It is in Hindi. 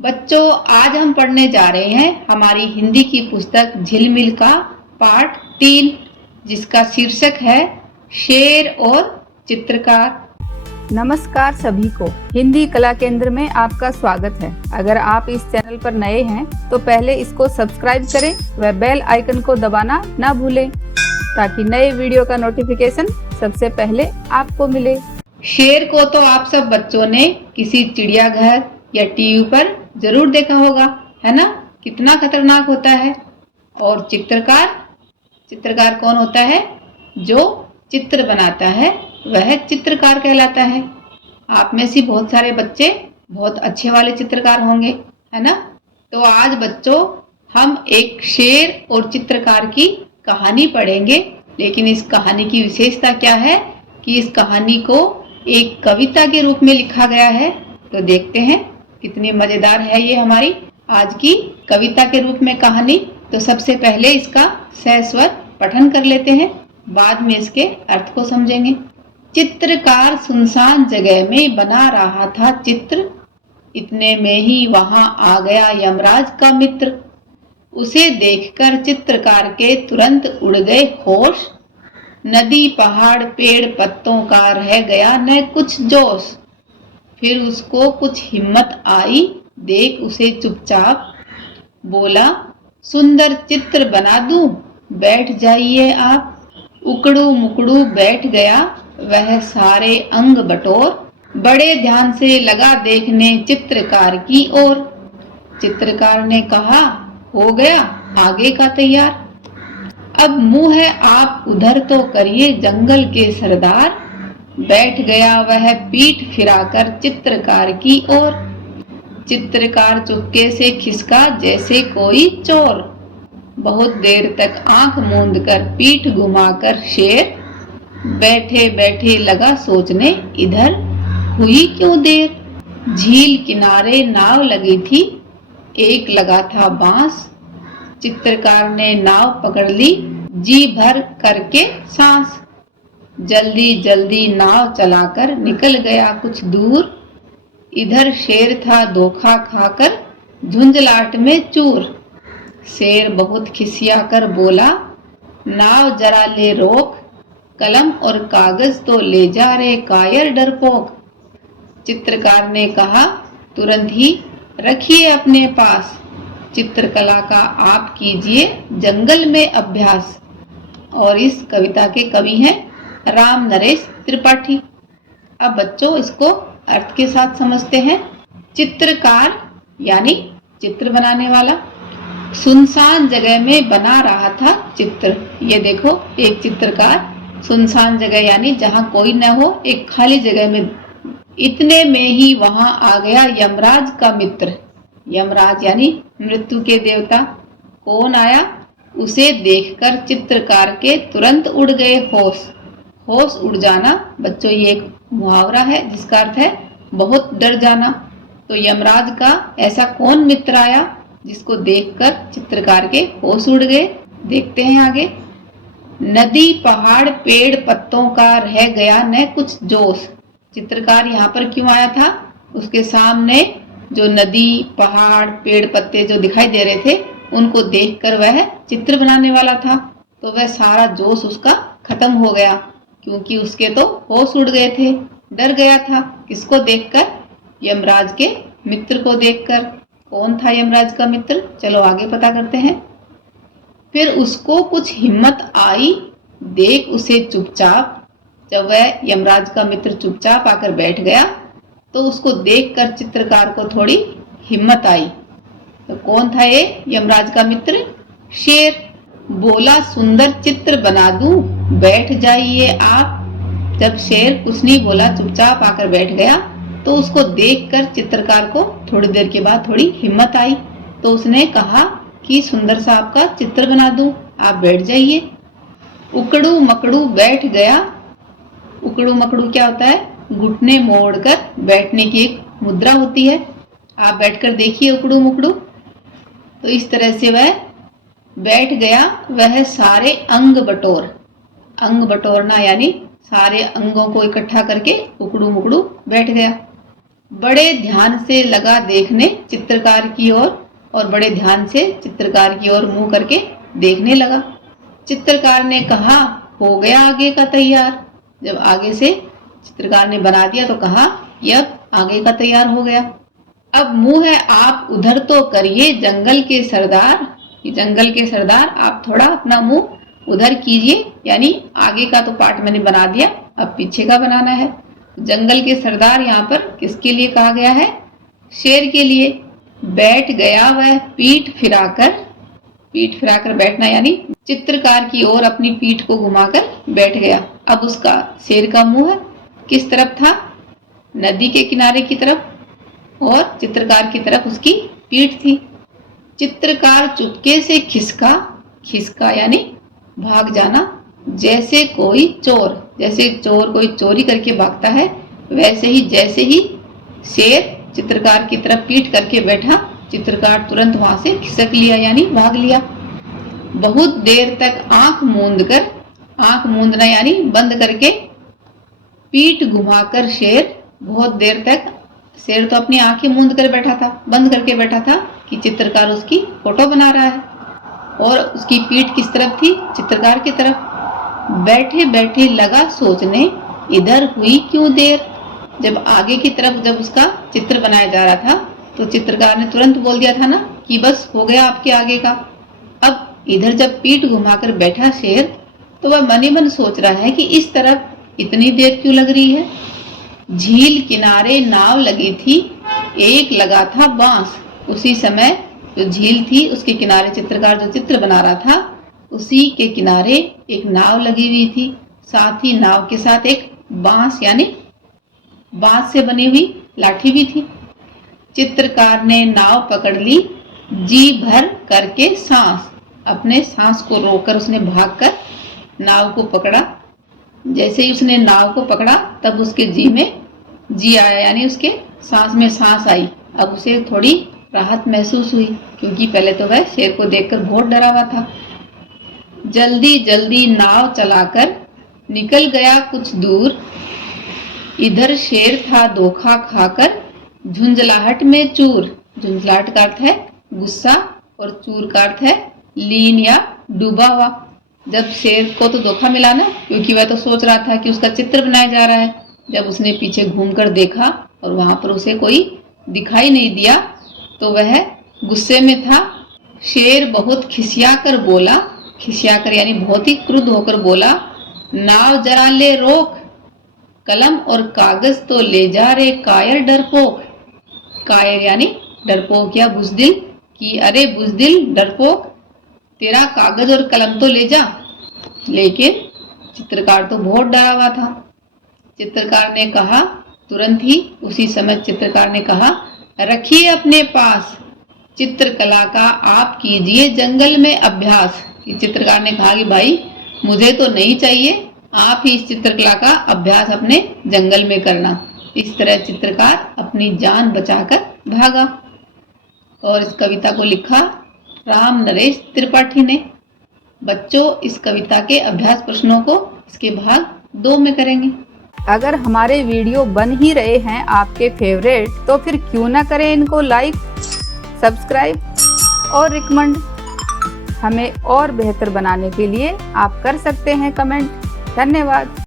बच्चों, आज हम पढ़ने जा रहे हैं हमारी हिंदी की पुस्तक झिलमिल का पाठ 3, जिसका शीर्षक है शेर और चित्रकार। नमस्कार सभी को, हिंदी कला केंद्र में आपका स्वागत है। अगर आप इस चैनल पर नए हैं तो पहले इसको सब्सक्राइब करें व बेल आइकन को दबाना ना भूलें ताकि नए वीडियो का नोटिफिकेशन सबसे पहले आपको मिले। शेर को तो आप सब बच्चों ने किसी चिड़ियाघर या टीवी पर जरूर देखा होगा, है ना? कितना खतरनाक होता है। और चित्रकार कौन होता है? जो चित्र बनाता है वह चित्रकार कहलाता है। आप में से बहुत सारे बच्चे बहुत अच्छे वाले चित्रकार होंगे, है ना? तो आज बच्चों हम एक शेर और चित्रकार की कहानी पढ़ेंगे। लेकिन इस कहानी की विशेषता क्या है कि इस कहानी को एक कविता के रूप में लिखा गया है। तो देखते हैं कितनी मजेदार है ये हमारी आज की कविता के रूप में कहानी। तो सबसे पहले इसका सहस्वर पठन कर लेते हैं, बाद में इसके अर्थ को समझेंगे। चित्रकार सुनसान जगह में बना रहा था चित्र, इतने में ही वहां आ गया यमराज का मित्र। उसे देखकर चित्रकार के तुरंत उड़ गए होश, नदी पहाड़ पेड़ पत्तों का रह गया न कुछ जोश। फिर उसको कुछ हिम्मत आई, देख उसे चुपचाप, बोला सुंदर चित्र बना दूं, बैठ जाइए आप। उकड़ू मुकड़ू बैठ गया वह सारे अंग बटोर, बड़े ध्यान से लगा देखने चित्रकार की ओर। चित्रकार ने कहा हो गया आगे का तैयार, अब मुंह है आप उधर तो करिए जंगल के सरदार। बैठ गया वह पीठ फिराकर चित्रकार की ओर, चित्रकार चुपके से खिसका जैसे कोई चोर। बहुत देर तक आंख मूंद कर पीठ घुमाकर शेर, बैठे बैठे लगा सोचने इधर हुई क्यों देर। झील किनारे नाव लगी थी, एक लगा था बांस। चित्रकार ने नाव पकड़ ली, जी भर करके सांस। जल्दी जल्दी नाव चलाकर निकल गया कुछ दूर, इधर शेर था धोखा खाकर झुंझलाहट में चूर। शेर बहुत खिसिया कर बोला नाव जरा ले रोक, कलम और कागज तो ले जा रे कायर डरपोक। चित्रकार ने कहा तुरंत ही रखिए अपने पास, चित्रकला का आप कीजिए जंगल में अभ्यास। और इस कविता के कवि हैं राम नरेश त्रिपाठी। अब बच्चों इसको अर्थ के साथ समझते हैं। चित्रकार यानी चित्र बनाने वाला, सुनसान जगह में बना रहा था चित्र। ये देखो एक चित्रकार सुनसान जगह यानी जहां कोई न हो, एक खाली जगह में। इतने में ही वहां आ गया यमराज का मित्र। यमराज यानी मृत्यु के देवता। कौन आया? उसे देखकर चित्रकार के तुरंत उड़ गए होश। होश उड़ जाना बच्चों ये एक मुहावरा है जिसका अर्थ है बहुत डर जाना। तो यमराज का ऐसा कौन मित्र आया जिसको देखकर चित्रकार के होश उड़ गए? देखते हैं आगे। नदी पहाड़ पेड़ पत्तों का रह गया न कुछ जोश। चित्रकार यहाँ पर क्यों आया था? उसके सामने जो नदी पहाड़ पेड़ पत्ते जो दिखाई दे रहे थे उनको देखकर वह चित्र बनाने वाला था। तो वह सारा जोश उसका खत्म हो गया, क्योंकि उसके तो होश उड़ गए थे, डर गया था। किसको देखकर? यमराज के मित्र को देखकर। कौन था यमराज का मित्र? चलो आगे पता करते हैं। फिर उसको कुछ हिम्मत आई, देख उसे चुपचाप। जब वह यमराज का मित्र चुपचाप आकर बैठ गया तो उसको देखकर चित्रकार को थोड़ी हिम्मत आई। तो कौन था ये यमराज का मित्र? शेर। बोला सुंदर चित्र बना दूं, बैठ जाइए आप। जब शेर कुछ नहीं बोला, चुपचाप आकर बैठ गया, तो उसको देखकर चित्रकार को थोड़ी देर के बाद थोड़ी हिम्मत आई। तो उसने कहा कि सुंदर सा आपका चित्र बना दूं, आप बैठ जाइए। उकड़ू मकड़ू बैठ गया। उकड़ू मकड़ू क्या होता है? घुटने मोड़कर बैठने की एक मुद्रा होती है। आप बैठकर देखिए उकड़ू मुकड़ू। तो इस तरह से वह बैठ गया वह सारे अंग बटोर। अंग बटोरना यानी सारे अंगों को इकट्ठा करके उकड़ू मुकड़ू बैठ गया। बड़े ध्यान से लगा देखने चित्रकार की ओर और बड़े ध्यान से चित्रकार की ओर मुंह करके देखने लगा। चित्रकार ने कहा, हो गया आगे का तैयार। जब आगे से चित्रकार ने बना दिया तो कहा, यह आगे का तैयार हो गया। अब मुंह है आप उधर तो करिए जंगल के सरदार। जंगल के सरदार, आप थोड़ा अपना मुंह उधर कीजिए, यानी आगे का तो पार्ट मैंने बना दिया, अब पीछे का बनाना है। जंगल के सरदार यहाँ पर किसके लिए कहा गया है? शेर के लिए। बैठ गया वह पीठ फिराकर बैठना, यानी चित्रकार की ओर अपनी पीठ को घुमाकर बैठ गया। अब उसका शेर का मुंह किस तरफ था? नदी के किनारे की तरफ, और चित्रकार की तरफ उसकी पीठ थी। चित्रकार चुपके से खिसका यानी भाग जाना, जैसे चोर कोई चोरी करके भागता है, वैसे ही जैसे ही शेर चित्रकार की तरफ पीठ करके बैठा, चित्रकार तुरंत वहां से खिसक लिया यानी भाग लिया। बहुत देर तक आंख मूंदना यानी बंद करके पीठ घुमाकर शेर, बहुत देर तक शेर तो अपनी आंखें मूंद कर बैठा था, बंद करके बैठा था कि चित्रकार उसकी फोटो बना रहा है, और उसकी पीठ किस तरफ थी? चित्रकार की तरफ। बैठे बैठे लगा सोचने, इधर हुई क्यों देर। जब आगे की तरफ जब उसका चित्र बनाया जा रहा था तो चित्रकार ने तुरंत बोल दिया था ना कि बस हो गया आपके आगे का। अब इधर जब पीठ घुमाकर बैठा शेर, तो वह मन ही मन सोच रहा है कि इस तरफ इतनी देर क्यों लग रही है। झील किनारे नाव लगी थी, एक लगा था बांस। उसी समय जो झील थी उसके किनारे चित्रकार जो चित्र बना रहा था, उसी के किनारे एक नाव लगी हुई थी, साथ ही नाव के साथ एक बांस यानी बांस से बनी हुई लाठी भी थी। चित्रकार ने नाव पकड़ ली, जी भर करके अपने सांस को रोककर उसने भागकर नाव को पकड़ा। जैसे ही उसने नाव को पकड़ा तब उसके जी में जी आया, यानी उसके सांस में सांस आई। अब उसे थोड़ी राहत महसूस हुई, क्योंकि पहले तो वह शेर को देखकर बहुत डरा हुआ था। जल्दी जल्दी नाव चलाकर निकल गया कुछ दूर, इधर शेर था धोखा खाकर झुंझलाहट में चूर। झुंझलाहट का अर्थ है गुस्सा और चूर का अर्थ है लीन या डूबा हुआ। जब शेर को तो धोखा मिला ना, क्योंकि वह तो सोच रहा था कि उसका चित्र बनाया जा रहा है। जब उसने पीछे घूमकर देखा और वहां पर उसे कोई दिखाई नहीं दिया तो वह गुस्से में था। शेर बहुत खिसियाकर यानी बहुत ही क्रुद्ध होकर बोला, नाव जरा ले रोक, कलम और कागज तो ले जा रे कायर डरपोक। कायर यानी डरपोक या बुजदिल, कि अरे बुजदिल डरपोक, तेरा कागज और कलम तो ले जा। लेकिन चित्रकार तो बहुत डरा हुआ था। चित्रकार ने कहा, तुरंत ही उसी समय चित्रकार ने कहा, रखिए अपने पास चित्रकला का आप कीजिए जंगल में अभ्यास। चित्रकार ने कहा कि भाई मुझे तो नहीं चाहिए, आप ही इस चित्रकला का अभ्यास अपने जंगल में करना। इस तरह चित्रकार अपनी जान बचाकर भागा। और इस कविता को लिखा राम नरेश त्रिपाठी ने। बच्चों, इस कविता के अभ्यास प्रश्नों को इसके भाग 2 में करेंगे। अगर हमारे वीडियो बन ही रहे हैं आपके फेवरेट, तो फिर क्यों ना करें इनको लाइक, सब्सक्राइब और रिकमेंड। हमें और बेहतर बनाने के लिए आप कर सकते हैं कमेंट। धन्यवाद।